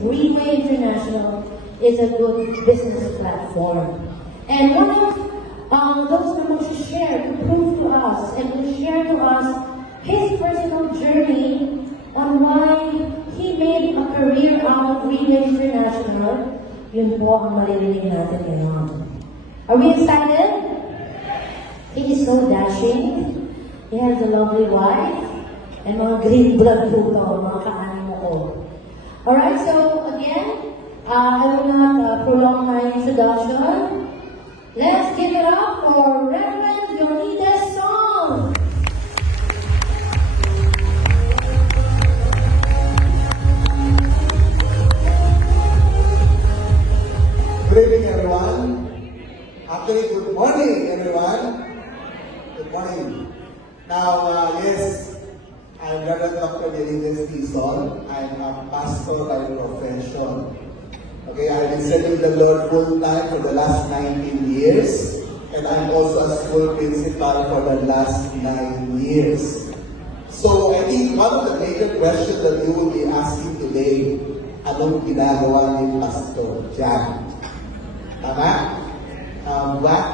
Greenway International is a good business platform. And one of those members to share, to prove to us, and to share to us his personal journey on why he made a career out of Greenway International, yun po ang maririnig natin ngayon. Are we excited? He is so dashing. He has a lovely wife. And mga green blood po to, mga kaanimo ko. Alright, so again, I will not prolong my introduction. Let's give it up for Reverend Leonidas Song. Good evening, everyone. Actually, good morning, everyone. Good morning. Now, yes, I'm Reverend Dr. Leonidas Tison. I'm a pastor by profession. Okay, I've been serving the Lord full-time for the last 19 years, and I'm also a school principal for the last 9 years. So, I think one of the major questions that you will be asking today, anong ginagawa ni Pastor Jan? Tama? What?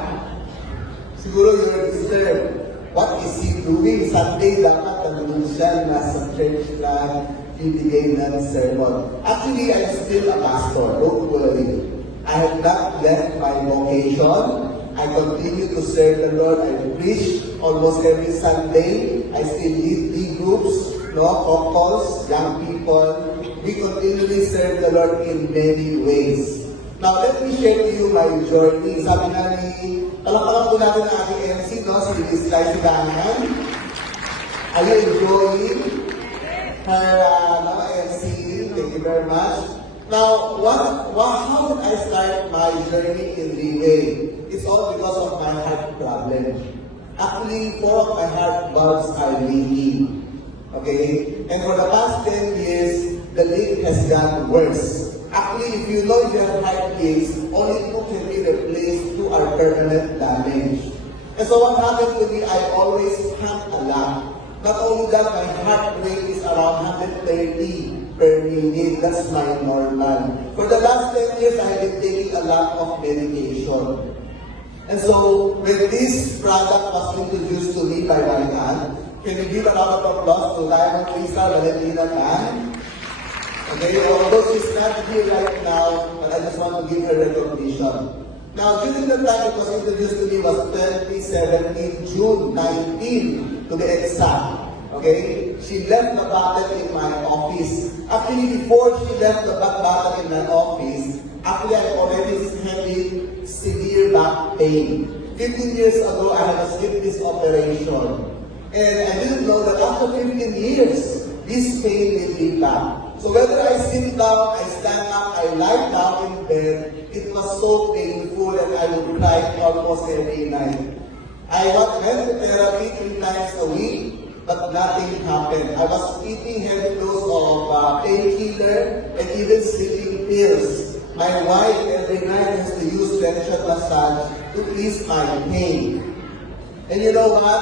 Siguro you're disturbed. What is he doing? Sunday dapat nandun siya nasa church na bibigay ng sermon. Actually, I'm still a pastor. Don't worry. I have not left my vocation. I continue to serve the Lord. I preach almost every Sunday. I still lead D groups, couples, young people. We continually serve the Lord in many ways. Now, let me share to you my journey. Sabi nga ni, palakpakan po natin ang ating MC, si Liz Lai Sigangan. Are you enjoying her MC? Thank you very much. Now, how did I start my journey in Greenway? It's all because of my heart problem. Actually, 4 of my heart valves are leaking. Okay? And for the past 10 years, the leak has gotten worse. Actually, if you know your heart leaks, only 2 can be replaced, 2 are permanent damage. And so what happened to me, I always pant a lot. Not only that, my heart rate is around 130 per minute. That's my normal. For the last 10 years, I have been taking a lot of medication. And so, when this product was introduced to me by my aunt, can you give a round of applause to Diamond Lisa Valentina Tan? Okay, although she's not here right now, but I just want to give her recognition. Now, during the time it was introduced to me was 2017, June 19, to be exact. Okay, she left the bottle in my office. Actually, before she left the bottle in my office, actually I'm already having severe back pain. 15 years ago, I had a slip disc operation. And I didn't know that after 15 years, this pain will be back. So whether I sit down, I stand up, I lie down in bed, it was so painful and I would cry almost every night. I went to therapy 3 times a week, but nothing happened. I was eating heavy dose of painkiller and even sleeping pills. My wife every night has to use tension massage to ease my pain. And you know what?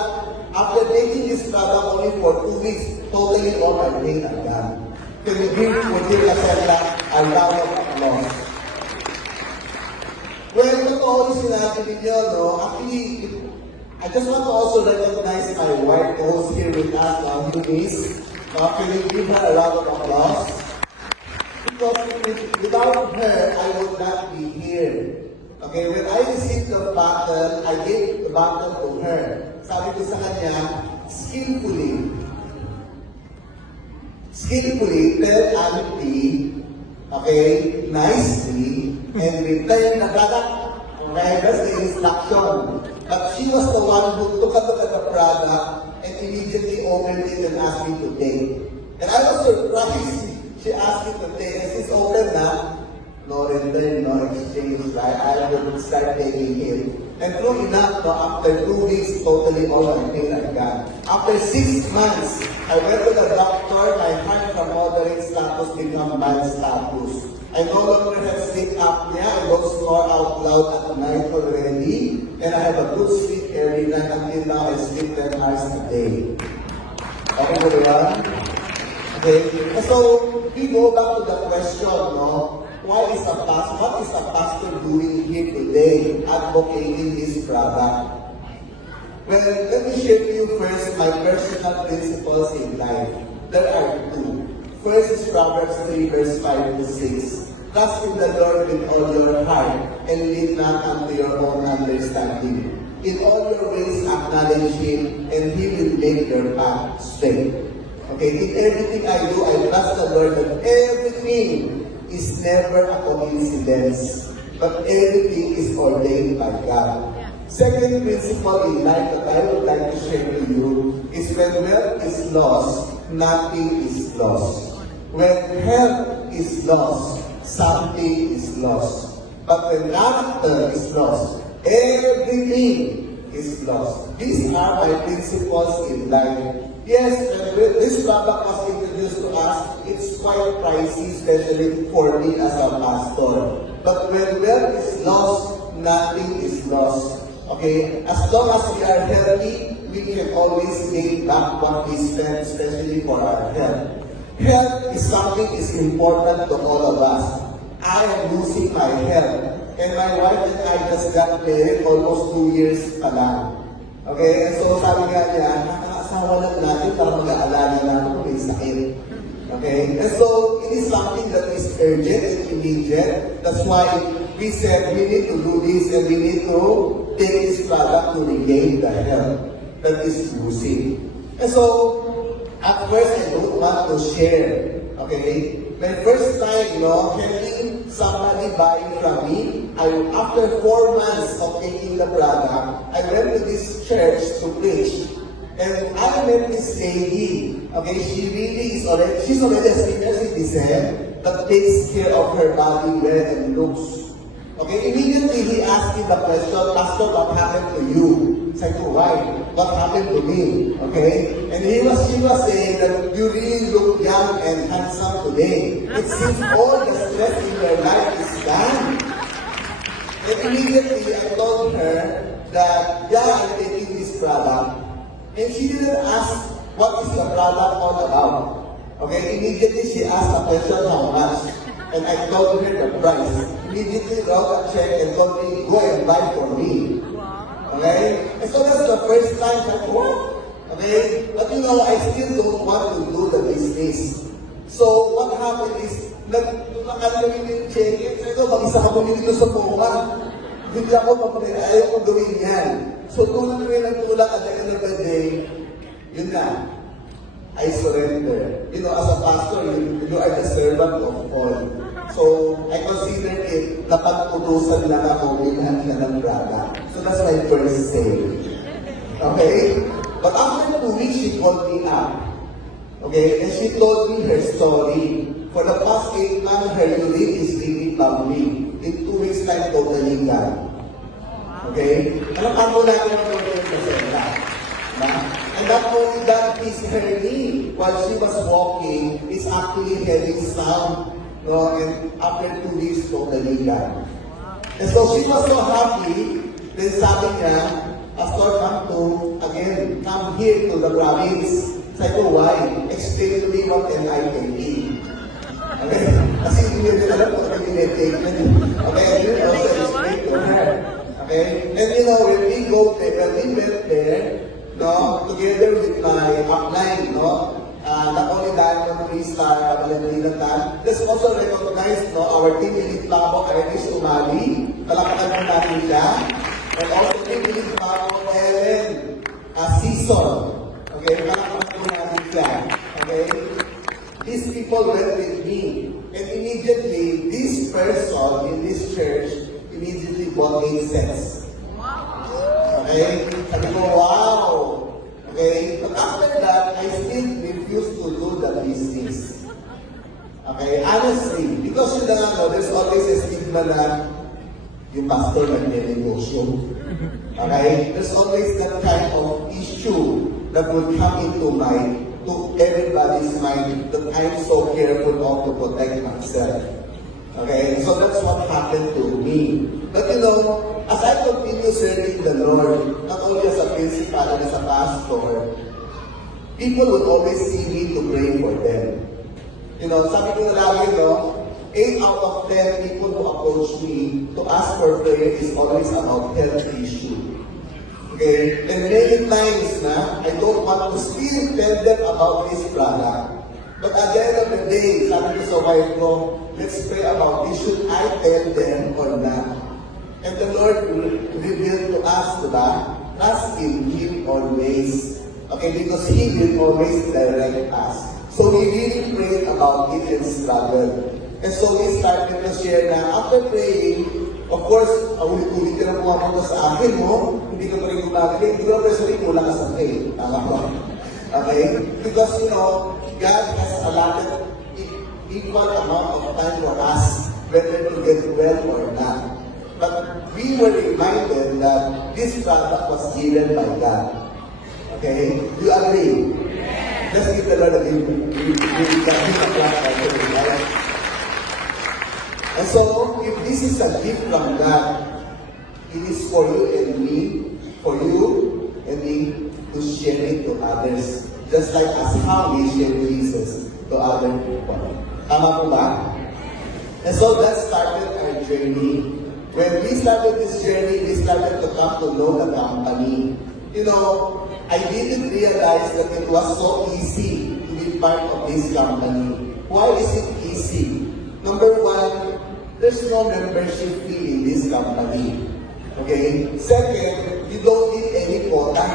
After taking this product only for 2 weeks, totally all my pain are gone. Can you give Mujib Asela a round of applause? Well, totoo yung sinabi ninyo, no? Actually, I just want to also recognize my wife who's here with us now, Eunice. Can you give her a round of applause? Because without her, I would not be here. Okay, when I received the bottle, I gave the bottle to her. Sabi ko sa kanya, skillfully, tell Auntie, okay, nicely, and return the product. Okay, that's the instruction. But she was the one who took a look at the product and immediately opened it and asked me to take. And I was surprised. She asked me to take, and since open na, no return, no exchange, right? I would start taking it. And true enough, no, after 2 weeks, totally all my pain I got. After 6 months, I went to the doctor, my heart from moderate status become mild status. I no longer have sleep apnea, I don't snore out loud at night already, and I have a good sleep every night. Until now, I sleep 10 hours a day. Okay, everyone? Okay? And so, we go back to the question, no? What is a pastor doing here today advocating his product? Well, let me share to you first my personal principles in life. There are two. First is Proverbs 3 verse 5 to 6. Trust in the Lord with all your heart and lean not unto your own understanding. In all your ways acknowledge Him and He will make your path straight. Okay, in everything I do, I trust the Lord that everything is never a coincidence, but everything is ordained by God. Second principle in life that I would like to share to you is when wealth is lost, nothing is lost. When health is lost, something is lost. But when character is lost, everything is lost. These are my principles in life. Yes, when this product was introduced to us, it's quite pricey, especially for me as a pastor. But when wealth is lost, nothing is lost. Okay? As long as we are healthy, we can always gain back what we spend, especially for our health. Health is something is important to all of us. I am losing my health. And my wife and I just got married almost 2 years pa lang. Okay? And so sabi nga niya, nakakasawa lang natin para mag-aalala natin kung may sakit. Okay? And so, it is something that is urgent and immediate. That's why we said we need to do this and we need to take this product to regain the health that is losing. And so, at first, I don't want to share. Okay? My first time, having somebody buying from me, after 4 months of taking the product, I went to this church to preach. And I met this lady. Okay, she's already a senior citizen that takes care of her body well and looks. Okay, immediately he asked me the question, Pastor, what happened to you? I said, why? What happened to me? Okay? And she was saying that you really look young and handsome today. It seems all the stress in your life is gone. And immediately I told her that, yeah, I'm taking this product. And she didn't ask what is the product all about. Okay, immediately she asked the question how much. And I told her the price. Immediately wrote a check and told me, go and buy for me. Okay? And so that's the first time I what? Okay? But I still don't want to do the business. So what happened is, nagtulakan kami yung check. Sabi ko, mag-isa ka bumili dito sa Puma. Hindi ako ayaw ko gawin yan. So tulad kami ng tulak at the end of the day, yun na. I surrender. As a pastor, you are the servant of all. So, I consider it na pagputusan lang ako bilhan ka ng brada. So, that's my first say. Okay? But after 2 weeks, she called me up. Okay? And she told me her story. For the past 8 months, her urine is really bubbly. In 2 weeks' time, totally gone. Okay? Alam mo natin ang 20%. And not only that, her knee, while she was walking, is actually having sound. And after 2 weeks, totally gone. And so she was so happy, then sabi niya, Pastor, come here to the province. Sabi ko, why? Explain to me what an I can eat. Okay? Kasi hindi nila alam kung ano yung take na niya. Okay? And you also explain to her. Okay? And when we went there, together with my upline, not only that, three-star Valentina Tan, let's also recognize our team elite Plamo, Irish Umali, palakakan mo natin siya, and also team elite Plamo, Ellen Season. Okay, palakakan mo natin siya. Okay? These people went with me, and immediately, this person in this church immediately bought 8 cents. Okay? Sabi ko, wow! Okay? But after that, I still refuse to do the business. Okay? Honestly, because there's always a stigma na yung pastor nag-negosyo. Okay? There's always that kind of issue that will come into everybody's mind that I'm so careful of to protect myself. Okay? So that's what happened to me. But as I continue serving the Lord, not only as a principal and as a pastor, people would always see me to pray for them. Sabi ko na lagi, 8 out of 10 people who approach me to ask for prayer is always about health issue. Okay? And many times I don't want to still tell them about this product. But at the end of the day, sabi ko sa wife ko, let's pray about this. Should I tell them or not? And the Lord revealed to us, trust in Him always. Okay, because He will always direct us. So we really prayed about it and struggled. And so we started to share na after praying, of course, ulit-ulit ka na pumapunta sa akin, hindi ka pa rin gumagaling, hindi ko na sabihin, wala ka sa faith. Tama ba? Okay? Because, God has allotted equal amount of time for us whether to get well or not. But we were reminded that this product was given by God. Okay? Do you agree? Let's give the Lord a clap. And so, if this is a gift from God, it is for you and me to share it to others. Just like as how we share Jesus to other people. Tama po ba? And so that started our journey. When we started this journey, we started to come to know the company. I didn't realize that it was so easy to be part of this company. Why is it easy? Number one, there's no membership fee in this company. Okay? Second, you don't need any quota.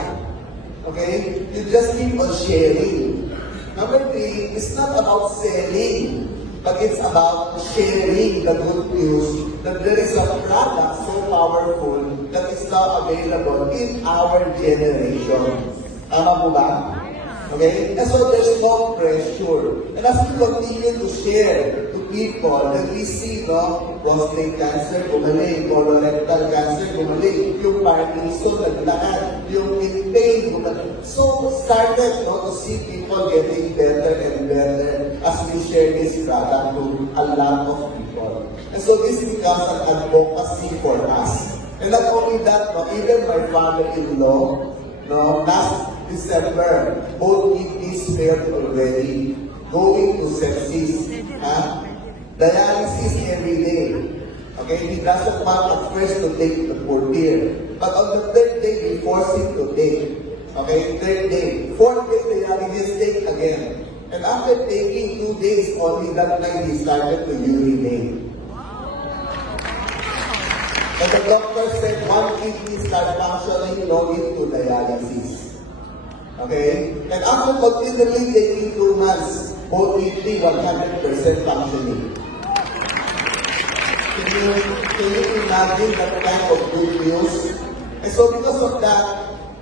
Okay? You just keep on sharing. Number three, it's not about selling, but it's about sharing the good news that there is a product so powerful that is now available in our generation. Tama po ba? Okay? And so there's no pressure. And as we continue to share to people that we see, prostate cancer, gumaling, colorectal cancer, gumaling, yung Parkinson, naglaan, yung pain, gumaling. So, started to see people getting better and better as we share this product to a lot of people. And so this becomes an advocacy for us. And not only that, even my father-in-law, last December, both kidneys failed already, going to sepsis, dialysis every day. Okay, he doesn't want at first to take the Portir. But on the third day, we force him to take. Okay, third day. Fourth day, dialysis, take again. And after taking 2 days only, that night he started to urinate. And the doctor said one kidney start functioning, no need to dialysis. Okay? And after continually taking 2 months, both kidney 100% functioning. Can you imagine that kind of good news? And so because of that,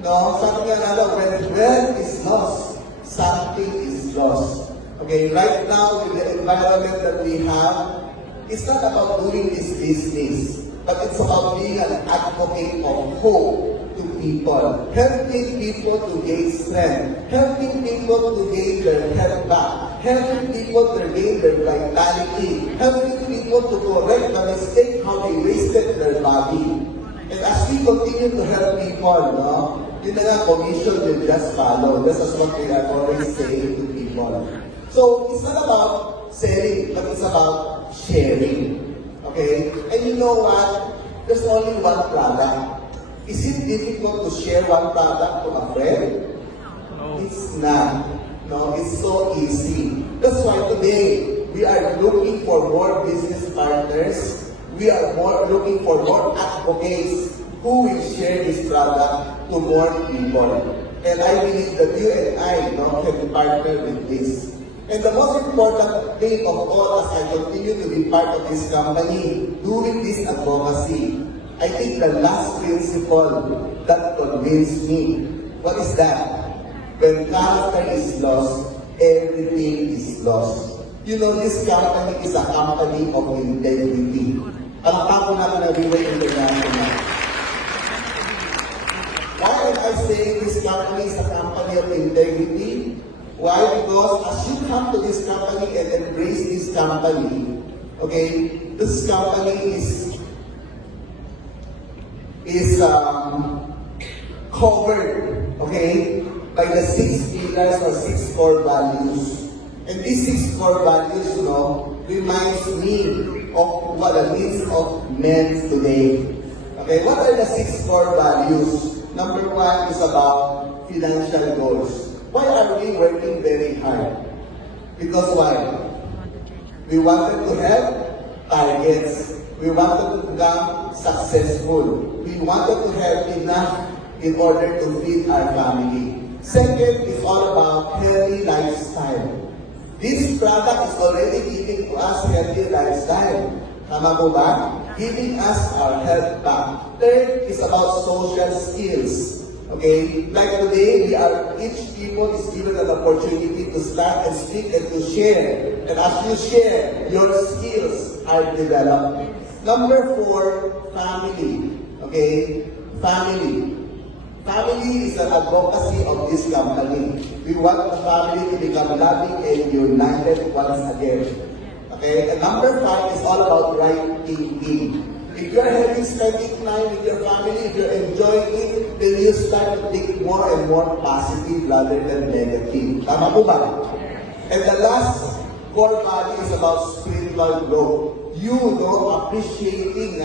something another, when wealth is lost, something is lost. Okay, right now with the environment that we have, it's not about doing this business, but it's about being an advocate of hope to people, helping people to gain strength, helping people to gain their health back, helping people to gain their vitality, helping people to correct the mistake how they wasted their body. And as we continue to help people, yun na nga, commission will just follow. This is what we are always saying to people. So, it's not about selling, but it's about sharing. Okay? And you know what? There's only one product. Is it difficult to share one product to a friend? No. It's not. No, it's so easy. That's why today, we are looking for more business partners. We are looking for more advocates who will share this product to more people. And I believe that you and I can partner with this. And the most important thing of all, as I continue to be part of this company, doing this advocacy, I think the last principle that convinced me, what is that? When character is lost, everything is lost. This company is a company of integrity. Palakpakan natin na Viway International. Why am I saying this company is a company of integrity? Why? Because as you come to this company and embrace this company, okay, this company is covered, okay, by the 6 pillars or 6 core values. And these 6 core values, reminds me of what the needs of men today. Okay, what are the 6 core values? Number 1 is about financial goals. Why are we working very hard? Because why? We wanted to have targets. We wanted to become successful. We wanted to have enough in order to feed our family. Second is all about healthy lifestyle. This product is already giving to us healthy lifestyle. Tama po ba? Giving us our health back. Third is about social skills. Okay? Like today, each people is given an opportunity to start and speak and to share. And as you share, your skills are developed. Number 4, family. Okay? Family. Family is an advocacy of this company. We want the family to become loving and united once again. Okay? And number 5 is all about right thinking. If you're having spending time with your family, if you're enjoying it, then you start to think more and more positive rather than negative. Tama po ba? And the last core value is about spiritual growth. You appreciating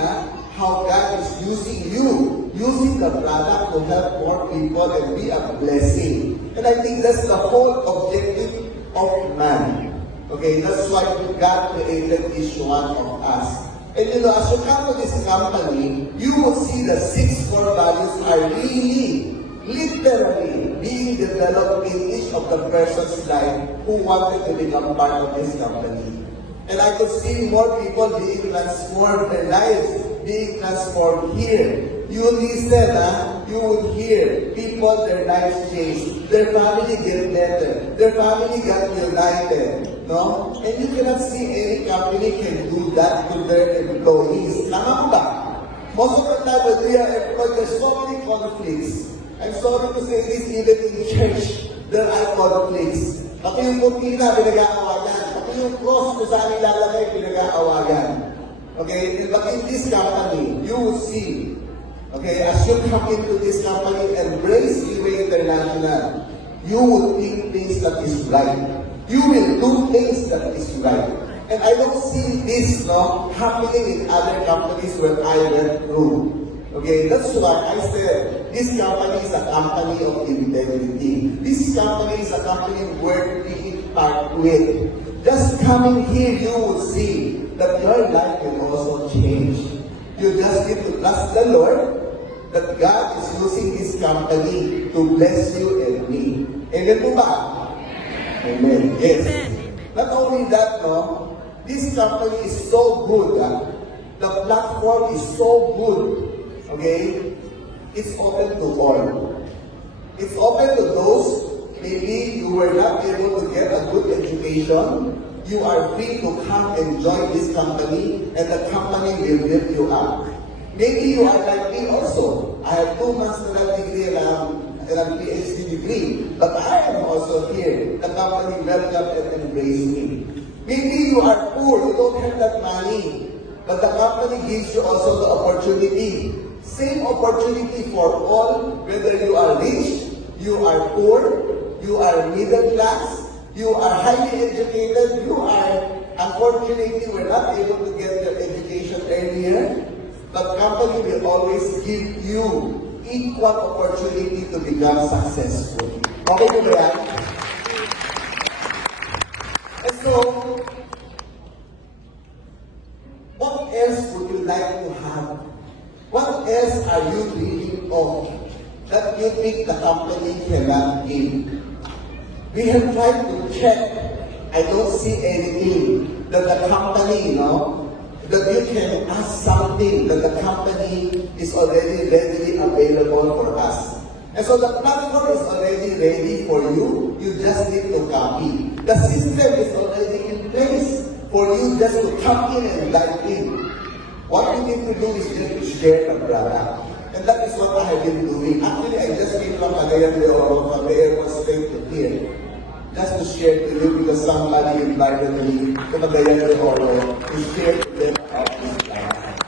how God is using the product to help more people and be a blessing. And I think that's the whole objective of man. Okay, that's why God created each one of us. And as you come to this company, you will see the 6 core values are really, literally being developed in each of the person's life who wanted to become part of this company. And I could see more people being transformed, their lives being transformed here. You listen, you will hear people, their lives change. Their family get better. Their family got united. No? And you cannot see any company can do that to their employees. Tama ba? Most of the time when we are employed, there's so many conflicts. I'm sorry to say this, even in church, there are conflicts. Pati yung kurtina, pinag-aawagan. Pati yung cross kung saan ilalagay, pinag-aawagan. Okay? But in this company, you will see, okay, as you come into this company, embrace Leeway International, you will think things that is right. You will do things that is right. And I don't see this happening in other companies where I went through. Okay, that's why I said, this company is a company of integrity. This company is a company worth being part with. Just coming here, you will see that your life will also change. You just need to trust the Lord that God is using this company to bless you and me. Amen po ba? Amen. Yes. Not only that, this company is so good. The platform is so good. Okay? It's open to all. It's open to those, maybe you were not able to get a good education. You are free to come and join this company, and the company will lift you up. Maybe you are like me also. I have 2 master's degree and a PhD degree, but I am also here. The company welcomed and embraced me. Maybe you are poor, you don't have that money, but the company gives you also the opportunity. Same opportunity for all, whether you are rich, you are poor, you are middle class, you are highly educated, you are, unfortunately, were not able to get your education earlier, but company will always give you equal opportunity to become successful. Okay po ba yan? And so, what else would you like to have? What else are you dreaming of that you think the company cannot give? We have tried to check. I don't see anything that the company, that you can ask something that the company is already readily available for us. And so the platform is already ready for you. You just need to copy. The system is already in place for you just to come in and dive in. What you need to do is just to share the product. And that is what I have been doing. Actually, I just came from Cagayan de Oro, from the airport straight to here. Just to share to you because somebody invited me to Cagayan de Oro to share to them about this product.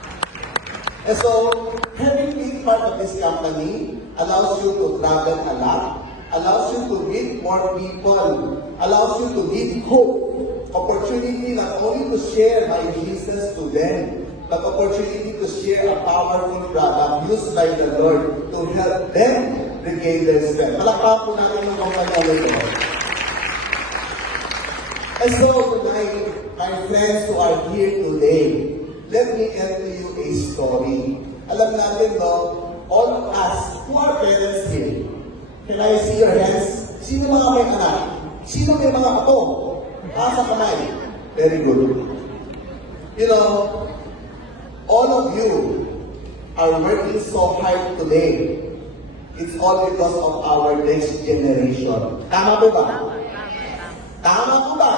And so, having been part of this company allows you to travel a lot, allows you to meet more people allows you to give hope, opportunity not only to share my Jesus to them, but opportunity to share a powerful product used by the Lord to help them regain their strength. Palakpakan po natin yung kumpanya nito. And so tonight, my friends who are here today, let me tell you a story. Alam natin, no, all of us who are parents here, can I see your hands? Sino mga may anak? Sino may mga apo? Sa kamay. Very good. You know, all of you are working so hard today. It's all because of our next generation. Tama po ba? Tama po ba?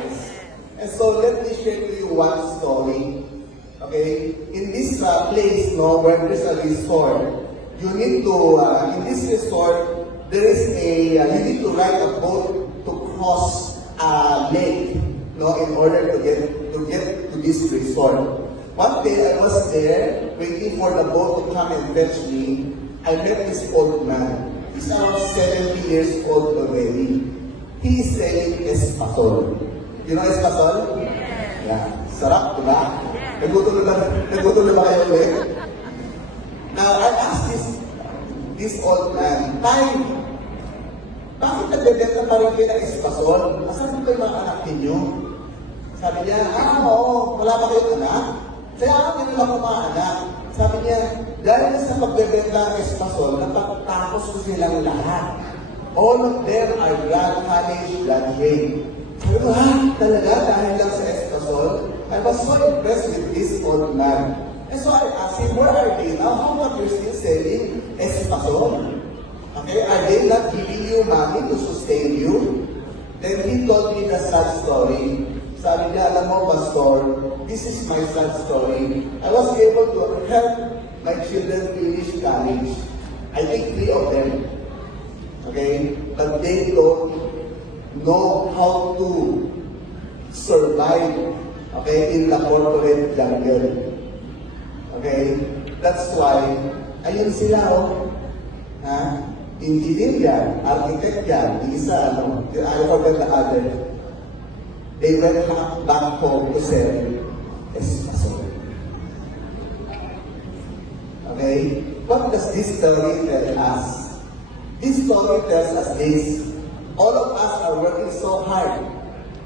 Yes. And so let me share to you one story. Okay? In this place, no, where there's a resort, you need to, in this resort, there is a, you need to ride a boat to cross a lake, no, in order to get to this resort. One day I was there, waiting for the boat to come and fetch me. I met this old man. He's around 70 years old already. He's selling espasol. You know espasol? Yeah. Sarap, diba? Nagutulo ba kayo ulit? Now, I asked this old man, Tay, bakit nagbebenta pa rin kayo ng espasol? Asan po yung mga anak ninyo? Sabi niya, oo, wala pa kayong anak? Kaya ako lang ako mga anak. Sabi niya, dahil sa pagbebenta ng espasol, napagtapos ko silang lahat. All of them are college graduate. Sabi ko, talaga? Dahil lang sa espasol? I was so impressed with this old man. And so I asked him, where are they now? How come you're still selling espasol? Okay, are they not giving you money to sustain you? Then he told me the sad story. Sabi niya, alam mo, Pastor, this is my sad story. I was able to help my children finish college. I think 3 of them. Okay? But they don't know how to survive, okay, in the corporate jungle. Okay? That's why, ayun sila, oh. Engineer yan, architect yan, isa, I forgot the other. They went back home to sell espasol. Okay? What does this story tell us? This story tells us this. All of us are working so hard,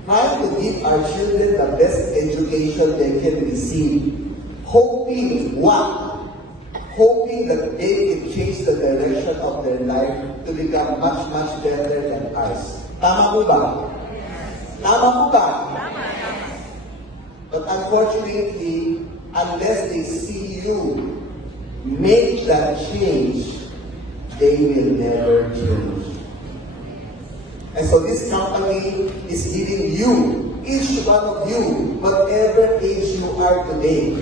trying to give our children the best education they can receive. Hoping what? Hoping that they can change the direction of their life to become much, much better than ours. Tama po ba? Tama po ba? But unfortunately, unless they see you make that change, they will never change. And so this company is giving you, each one of you, whatever age you are today,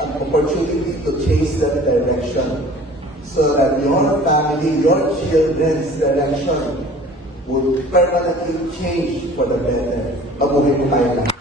an opportunity to change that direction so that your family, your children's direction would permanently change for the better. Mabuhay po tayo lahat.